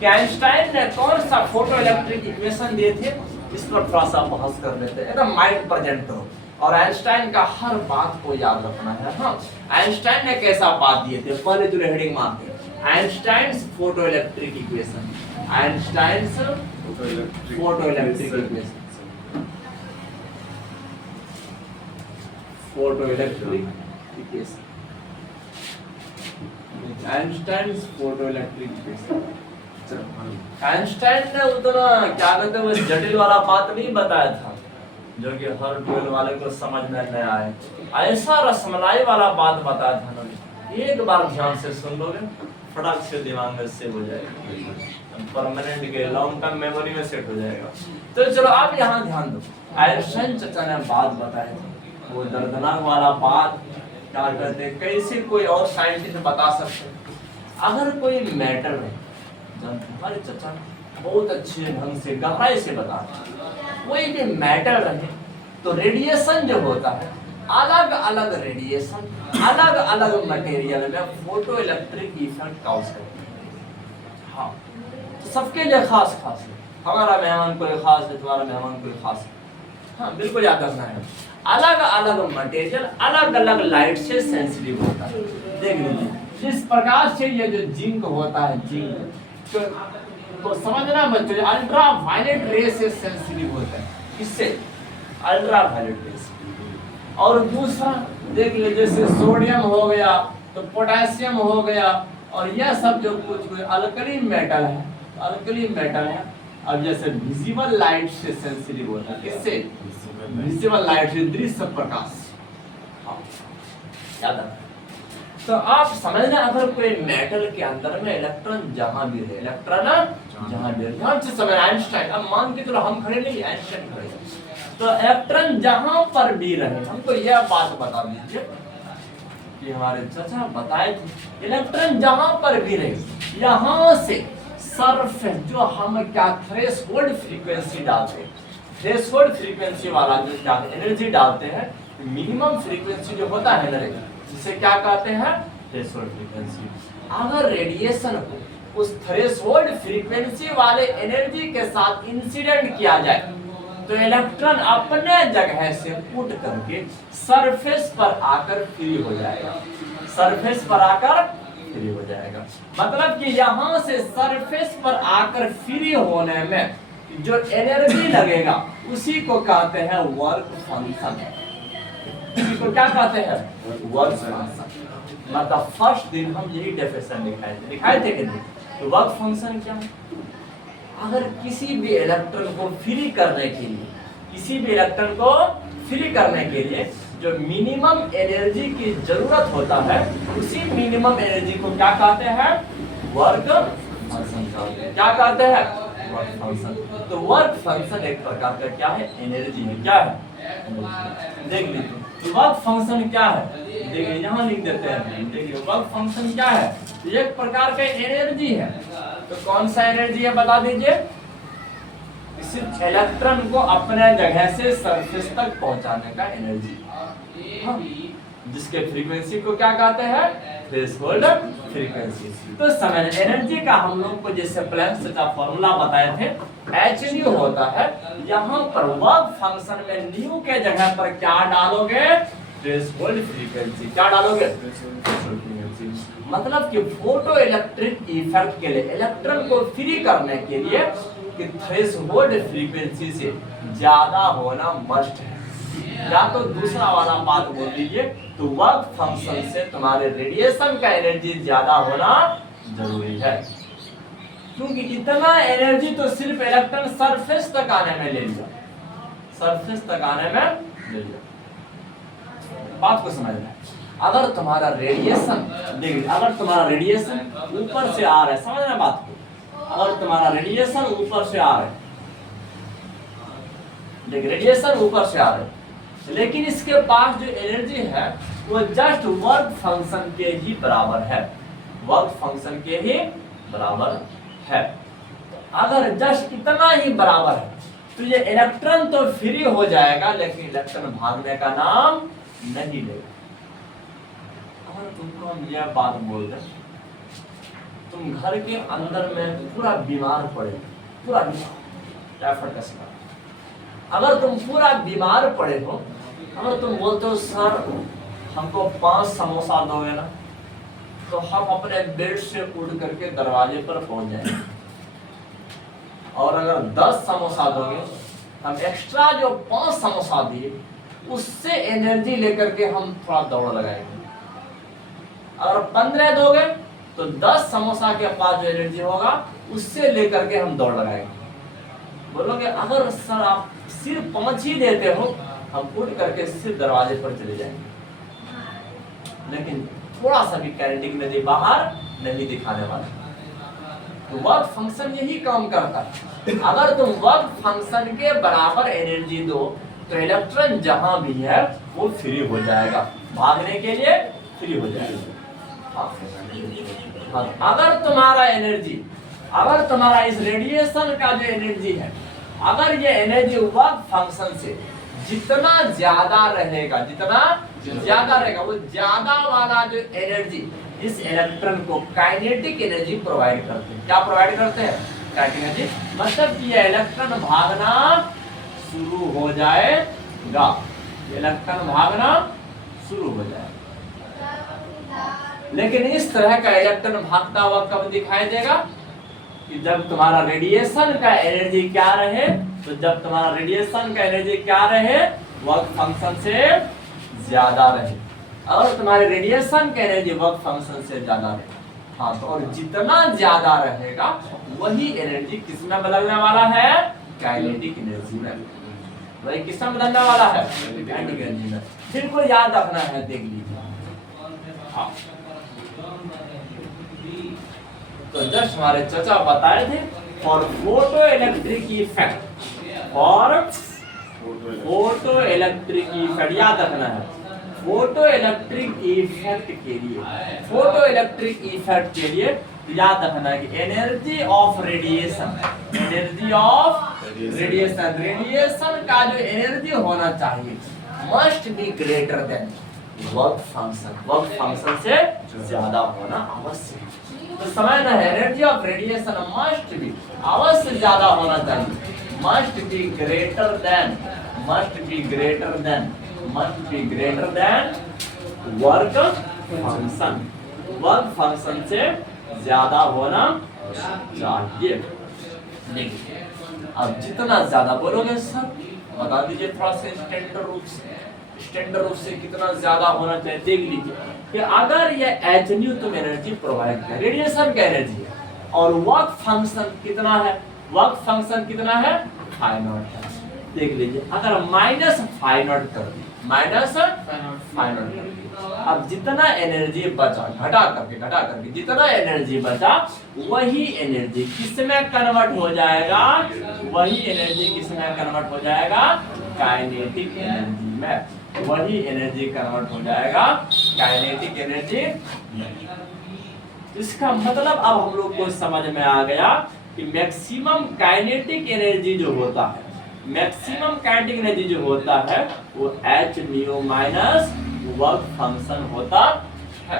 कि आइंस्टाइन ने कौन सा फोटो इलेक्ट्रिक इक्वेशन दिए थे, इस पर थोड़ा सा बहस कर लेते हैं, एकदम माइंड प्रेजेंट करो और आइंस्टाइन का हर बात को याद रखना है। हाँ, आइंस्टाइन ने कैसा बात दिए थे, पहले तो हेडिंग मारते हैं, Einstein's photoelectric equation, Einstein's photoelectric equation, photo electric equation, Einstein's photoelectric equation. Einstein ने उतना क्या कहते हैं जटिल वाला बात नहीं बताया था जो कि हर 12 वाले को समझ में न आए, ऐसा रसमलाई वाला बात बताया था ना, एक बार ध्यान से सुन लोगे फटाक से दिमाग में सेव हो जाएगा, परमानेंट के लॉन्ग टर्म मेमोरी में सेट हो जाएगा। तो चलो आप यहाँ ध्यान दो, आइंस्टाइन चाचा ने बात बताई थी, वो दर्दनाक वाला बात क्या कहते हैं, कैसे कोई और साइंटिस्ट बता सकते, अगर कोई मैटर है, हमारे चाचा बहुत अच्छे ढंग से गहराई से बताते, कोई भी मैटर रहे तो रेडिएशन जो होता है, अलग अलग रेडिएशन अलग अलग मटेरियल में फोटो इलेक्ट्रिक इफेक्ट काउज करते हैं। हाँ, तो सबके लिए खास खास है, हमारा मेहमान कोई खास है, तुम्हारा मेहमान कोई खास है। हाँ बिल्कुल याद रखना है, अलग अलग मटेरियल अलग अलग लाइट से सेंसिटिव होता है। देख लीजिए जिस प्रकार से ये जो जिंक होता है, जिंक तो समझना बच्चों, अल्ट्रा वायलेट रे से सेंसिटिव होता है, किससे, अल्ट्रा वायलेट रे से। और दूसरा देख लीजिए जैसे सोडियम हो गया तो पोटेशियम हो गया, और यह सब जो कुछ अल्कली मेटल है, अल्कली मेटल है, अब जैसे विजिबल लाइट से सेंसिटिव होता है, किससे, विजिबल लाइट से, दृश्य प्रकाश। याद रखना। तो आप समझना, अगर कोई मेटल के अंदर में इलेक्ट्रॉन जहां भी रहे, इलेक्ट्रॉन जहां भी रहे, ध्यान से समझ, आइंस्टाइन, अब मान के चलो हम खड़े नहीं, आइंस्टाइन खड़े, तो इलेक्ट्रॉन जहां पर भी रहे, हमको यह बात बता दीजिए कि हमारे चाचा बताए थे, इलेक्ट्रॉन जहां पर भी रहे, यहां से सरफेस जो हम क्या थ्रेशोल्ड फ्रीक्वेंसी डालते हैं, थ्रेशोल्ड फ्रीक्वेंसी वाला जो एनर्जी डालते हैं, मिनिमम फ्रीक्वेंसी जो होता है ना, जिसे क्या कहते हैं, थ्रेशोल्ड फ्रीक्वेंसी। अगर रेडिएशन को उस थ्रेशोल्ड फ्रीक्वेंसी वाले एनर्जी के साथ इंसिडेंट किया जाए तो इलेक्ट्रॉन अपने जगह से उठ करके सरफेस पर आकर फ्री हो जाएगा, सरफेस पर आकर फ्री हो जाएगा। मतलब कि यहाँ से सरफेस पर आकर फ्री होने में जो एनर्जी लगेगा उसी को कहते हैं वर्क फंक्शन, उसी को क्या कहते हैं, वर्क फंक्शन। मतलब फर्स्ट दिन हम यही डेफिनेशन दिखाए थे कि नहीं, तो वर्क फंक्शन क्या है, अगर किसी भी इलेक्ट्रॉन को फ्री करने के लिए, किसी भी इलेक्ट्रॉन को फ्री करने के लिए जो मिनिमम एनर्जी की जरूरत होता है, उसी मिनिमम एनर्जी को क्या कहते हैं, वर्क फंक्शन कहते हैं। क्या कहते हैं, वर्क फंक्शन। तो वर्क फंक्शन एक प्रकार का क्या है, एनर्जी है, क्या है, देख लीजिए तो वर्क फंक्शन क्या है, देखिए यहाँ लिख देते हैं, देखिए वर्क फंक्शन क्या है, एक प्रकार का एनर्जी है। तो कौन सा एनर्जी है बता दीजिए, सिर्फ इलेक्ट्रॉन को अपने जगह से सरफेस तक पहुंचाने का एनर्जी, हाँ, जिसके फ्रीक्वेंसी को क्या कहते हैं, थ्रेशोल्ड फ्रीक्वेंसी। तो समझ, एनर्जी का हम लोग को जैसे प्लैंक का फॉर्मूला बताए थे, h होता है, यहाँ पर वर्क फंक्शन में न्यू के जगह पर क्या डालोगे, थ्रेशोल्ड फ्रीक्वेंसी, क्या डालोगे, थ्रेशोल्ड फ्रीक्वेंसी। मतलब कि फोटो इलेक्ट्रिक इफेक्ट के लिए इलेक्ट्रॉन को फ्री करने के लिए कि थ्रेशोल्ड फ्रीक्वेंसी से ज्यादा होना मस्ट है, या तो दूसरा वाला बात बोल दीजिए, तो वर्क फंक्शन से तुम्हारे रेडिएशन का एनर्जी ज्यादा होना जरूरी है, क्योंकि इतना एनर्जी तो सिर्फ इलेक्ट्रॉन सरफेस तक आने में ले लिया, सरफेस तक आने में ले लिया। बात को समझना है, अगर तुम्हारा रेडिएशन, देखिए अगर तुम्हारा रेडिएशन ऊपर से आ रहा है, समझना बात को, अगर तुम्हारा रेडिएशन ऊपर से आ रहा है, देखिए रेडिएशन ऊपर से आ रहा है, लेकिन इसके पास जो एनर्जी है वो जस्ट वर्क फंक्शन के ही बराबर है, वर्क फंक्शन के ही बराबर है। अगर जस्ट इतना ही बराबर है तो ये इलेक्ट्रॉन तो फ्री हो जाएगा, लेकिन इलेक्ट्रॉन भागने का नाम नहीं लेगा। अगर तुमको हम यह बात बोल दें तुम घर के अंदर में पूरा बीमार पड़े, पूरा टाइफाइड का शिकार, अगर तुम पूरा बीमार पड़े हो, अगर तुम बोलते हो सर हमको 5 समोसा दोगे ना, तो हम अपने बेड से उड़ करके दरवाजे पर पहुंच जाएंगे, और अगर 10 समोसा दोगे, हम एक्स्ट्रा जो 5 समोसा दिए उससे एनर्जी लेकर के हम थोड़ा दौड़ लगाएंगे। अगर 15 दोगे तो 10 समोसा के पास जो एनर्जी होगा उससे लेकर के हम दौड़ लगाएंगे। बोलोगे अगर सर आप सिर्फ 5 ही देते हो, हम उठ करके सिर्फ दरवाजे पर चले जाएंगे, लेकिन थोड़ा सा भी काइनेटिक एनर्जी बाहर नहीं दिखाने वाला। तो वर्क फंक्शन यही काम करता है। अगर तुम वर्क फंक्शन के बराबर एनर्जी दो तो इलेक्ट्रॉन जहां भी है वो फ्री हो जाएगा, भागने के लिए फ्री हो जाएगा। अगर तुम्हारा एनर्जी, अगर तुम्हारा इस रेडिएशन का जो एनर्जी है, अगर ये एनर्जी वर्क फंक्शन से जितना ज्यादा रहेगा, जितना ज्यादा रहेगा, वो ज्यादा वाला जो एनर्जी इस इलेक्ट्रॉन को काइनेटिक एनर्जी प्रोवाइड करते हैं। क्या प्रोवाइड करते हैं? Kinetic energy. मतलब कि ये इलेक्ट्रॉन भागना शुरू हो जाएगा, इलेक्ट्रॉन भागना शुरू हो जाएगा। लेकिन इस तरह का इलेक्ट्रॉन भागता हुआ कब दिखाई देगा? कि जब तुम्हारा रेडिएशन का एनर्जी क्या रहे, तो जब तुम्हारा रेडिएशन का एनर्जी क्या रहे, वर्क फंक्शन से ज्यादा रहे। अगर तुम्हारे रेडिएशन का एनर्जी वर्क फंक्शन से ज्यादा रहे, हाँ, तो और जितना ज्यादा रहेगा वही एनर्जी किसमें बदलने वाला है? काइनेटिक एनर्जी में। वही किसमें बदलने वाला है? काइनेटिक एनर्जी में। बिल्कुल याद रखना है, देख लीजिए। हाँ, तो जस्ट हमारे चाचा बताए थे for photo electric effect, for photo electric effect याद रखना है। फोटो इलेक्ट्रिक इफेक्ट के लिए, फोटो इलेक्ट्रिक इफेक्ट के लिए याद रखना है कि energy of radiation, energy of radiation, radiation का जो एनर्जी होना चाहिए must be greater than work function, work function से ज्यादा होना आवश्यक। तो समझना है, energy of radiation must be, अवश्य ज्यादा होना चाहिए, must be greater than, must be greater than, must be greater than work function, work function से ज्यादा होना चाहिए। देखिए अब जितना ज्यादा बोलोगे सर बता दीजिए थोड़ा सा स्टैंडर्ड रूप से, स्टैंडर्ड रूप से कितना ज्यादा होना चाहिए देख लीजिए कि अगर ये h न्यू तुम एनर्जी प्रोवाइड कर, रेडिएशन का एनर्जी है, और वर्क फंक्शन कितना है, वर्क फंक्शन कितना है, फाइ नॉट है। देख लीजिए अगर माइनस फाइ नॉट कर दी, माइनस फाइ नॉट कर दी, अब जितना एनर्जी बचा घटा करके जितना एनर्जी बचा वही एनर्जी किसमें कन्वर्ट हो जाएगा, वही एनर्जी किसमें कन्वर्ट हो जाएगा, काइनेटिक एनर्जी में, वही एनर्जी कन्वर्ट हो जाएगा काइनेटिक एनर्जी। इसका मतलब अब हम लोग को समझ में आ गया कि मैक्सिमम काइनेटिक एनर्जी जो होता है, मैक्सिमम काइनेटिक एनर्जी जो होता है वो h new minus work function होता है।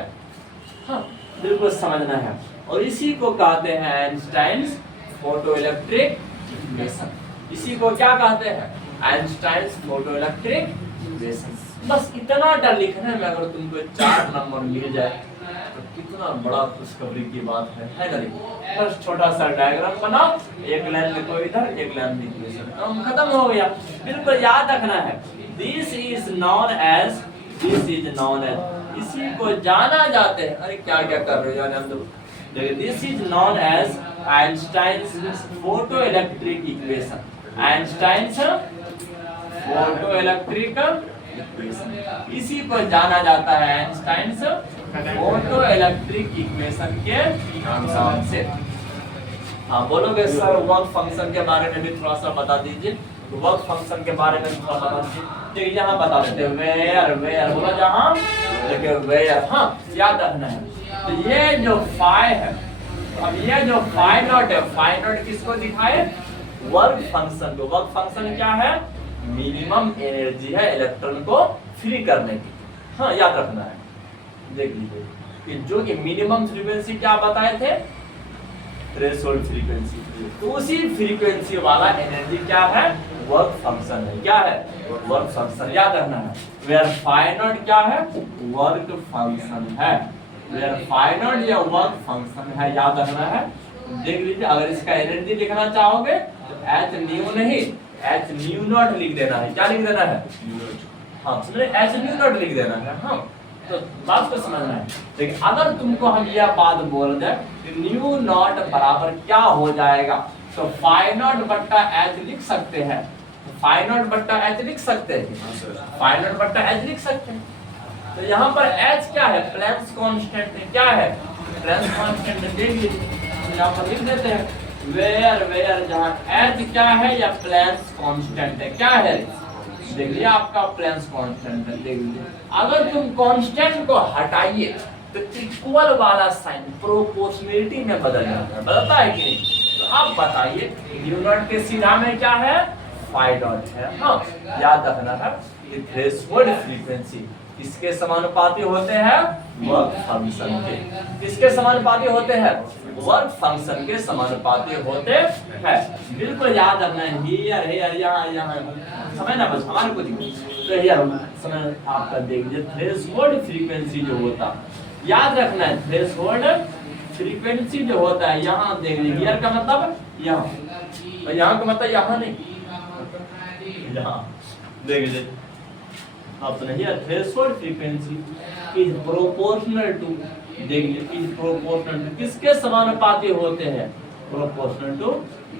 हाँ, बिल्कुल समझना है। और इसी को कहते हैं आइंस्टाइन्स फोटो इलेक्ट्रिक इक्वेशन। इसी को क्या कहते हैं? Einstein's photoelectric equation. बस इतना डर लिखने में अगर तुमको 4 नंबर मिल जाए तो कितना बड़ा खुशखबरी की बात है ना? बस छोटा सा डायग्राम बनाओ, एक लाइन लिखो इधर, एक लाइन लिखो इधर, काम खत्म हो गया। बिल्कुल याद रखना है, this is known as, this is known as, इसी को जाना जाते हैं। अरे क्या क्या कर रहे हो जाने हम लोग। देखिए this is known as Einstein's photoelectric equation, Einstein's photoelectric equation, इसी को जाना जाता है आइंस्टाइन्स फोटो इलेक्ट्रिक इक्वेशन के नाम से। हाँ बोलोगे सर वर्क फंक्शन के बारे में भी थोड़ा सा बता दीजिए, वर्क फंक्शन के बारे में थोड़ा बता दीजिए। देखिए यहाँ बता देते हैं वेयर, वेयर बोला जहाँ, देखिए वेयर, हाँ याद रखना है। तो ये जो फाइ है, अब ये जो फाइ नॉट है, फाइ नॉट किसको दिखाए? वर्क फंक्शन को। वर्क फंक्शन क्या है? मिनिमम एनर्जी है इलेक्ट्रॉन को फ्री करने की। हाँ याद रखना है। देख लीजिए कि जो कि मिनिमम फ्रीक्वेंसी क्या बताए थे, थ्रेशोल्ड फ्रीक्वेंसी। तो उसी फ्रीक्वेंसी वाला एनर्जी क्या है, वर्क फंक्शन है। क्या है, वर्क फंक्शन। याद रखना है वेयर फाई नॉट क्या है, वर्क फंक्शन है। वेयर फाई नॉट या वर्क फंक्शन है, याद रखना है। देख लीजिए, अगर इसका एनर्जी लिखना चाहोगे तो एच न्यू नहीं, एच न्यू नॉट लिख देना है। क्या लिख देना है, हाँ समझे, एच न्यू नॉट लिख देना है। हाँ, तो बात को समझना है। लेकिन अगर तुमको हम यह बात बोल दें कि न्यू नॉट बराबर क्या हो जाएगा, तो फाई नॉट बट्टा एच लिख सकते हैं। फाई नॉट बट्टा एच लिख सकते हैं, फाई नॉट बट्टा एच लिख सकते हैं। तो यहाँ पर एच क्या है, प्लैंक्स कांस्टेंट है। क्या है, प्लैंक्स कांस्टेंट है। देख लीजिए, यहाँ पर लिख देते हैं वेयर वेयर जहाँ एच क्या है या प्लैंक्स कांस्टेंट है। क्या है, देख लिया आपका प्लैंक्स कांस्टेंट है। देख लीजिए, अगर तुम कांस्टेंट को हटाइए तो इक्वल वाला साइन प्रोपोर्शनलिटी में बदल जाता है। बदलता है कि नहीं? तो आप बताइए, न्यू नॉट के सीधा में क्या है, फाई डॉट है। हाँ, याद रखना है कि थ्रेशोल्ड फ्रीक्वेंसी किसके समानुपाती होते हैं, वर्क फंक्शन के। किसके समानुपाती होते हैं, वर्क फंक्शन के समानुपाती होते हैं। बिल्कुल याद रखना है। हियर हियर यहाँ यहाँ समय ना बस हमारे कुछ तो हियर समय आपका देख लीजिए। थ्रेशोल्ड फ्रीक्वेंसी जो होता, याद रखना है, थ्रेशोल्ड फ्रीक्वेंसी जो होता है, यहाँ देख लीजिए, हियर का मतलब यहाँ, और यहाँ का मतलब यहाँ नहीं, यहाँ देख लीजिए आप सुनिए। Threshold frequency is proportional to, देखिए इज प्रोपोर्शनल टू किसके समानुपाती होते हैं, proportional to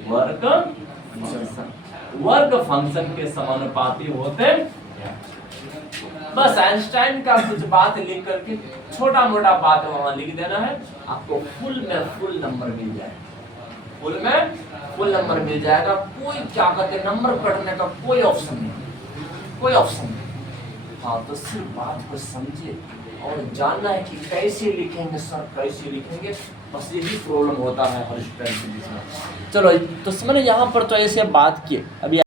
work function, work function के समानुपाती होते हैं। बस आइंस्टाइन का कुछ बात लिख करके छोटा मोटा बात वहां लिख देना है, आपको फुल में फुल नंबर मिल जाएगा। फुल में फुल नंबर मिल जाएगा। कोई क्या कहते नंबर कटने का कोई ऑप्शन नहीं, कोई ऑप्शन नहीं। हाँ, तो सिर्फ बात को समझिए और जानना है कि कैसे लिखेंगे सर, कैसे लिखेंगे, बस यही प्रॉब्लम होता है हर स्टूडेंट के बीच में। चलो तो मैंने यहाँ पर तो ऐसे बात की अभी